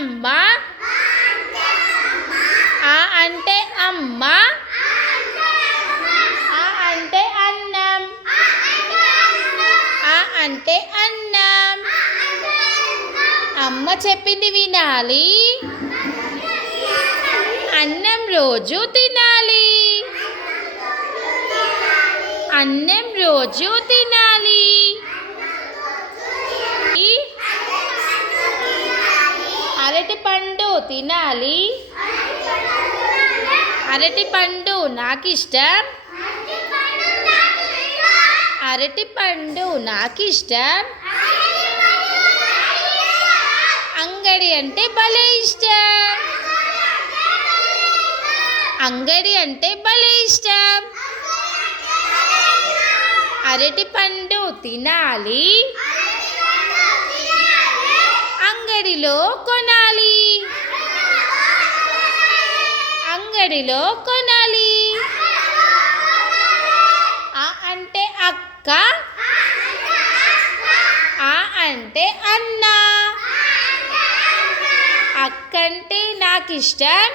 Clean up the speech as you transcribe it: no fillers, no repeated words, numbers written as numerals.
అమ్మ, ఆ అంటే అమ్మ, ఆ అంటే అన్నం, ఆ అంటే అన్నం. అమ్మ చెప్పింది వినాలి, అన్నం రోజు తినాలి, అన్నం రోజు తినాలి. అరటి పండు తినాలి, అరటి పండు నాకిష్టం, అరటి పండు నాకిష్టం. అంగడి అంటే భలే ఇష్టం, అంగడి అంటే భలే ఇష్టం. అరటి పండు తినాలి, అంగడిలో కొనాలి, అంగడిలో కొనాలి. ఆ అంటే అక్క, ఆ అంటే అన్న, అక్కంటే నాకిష్టం,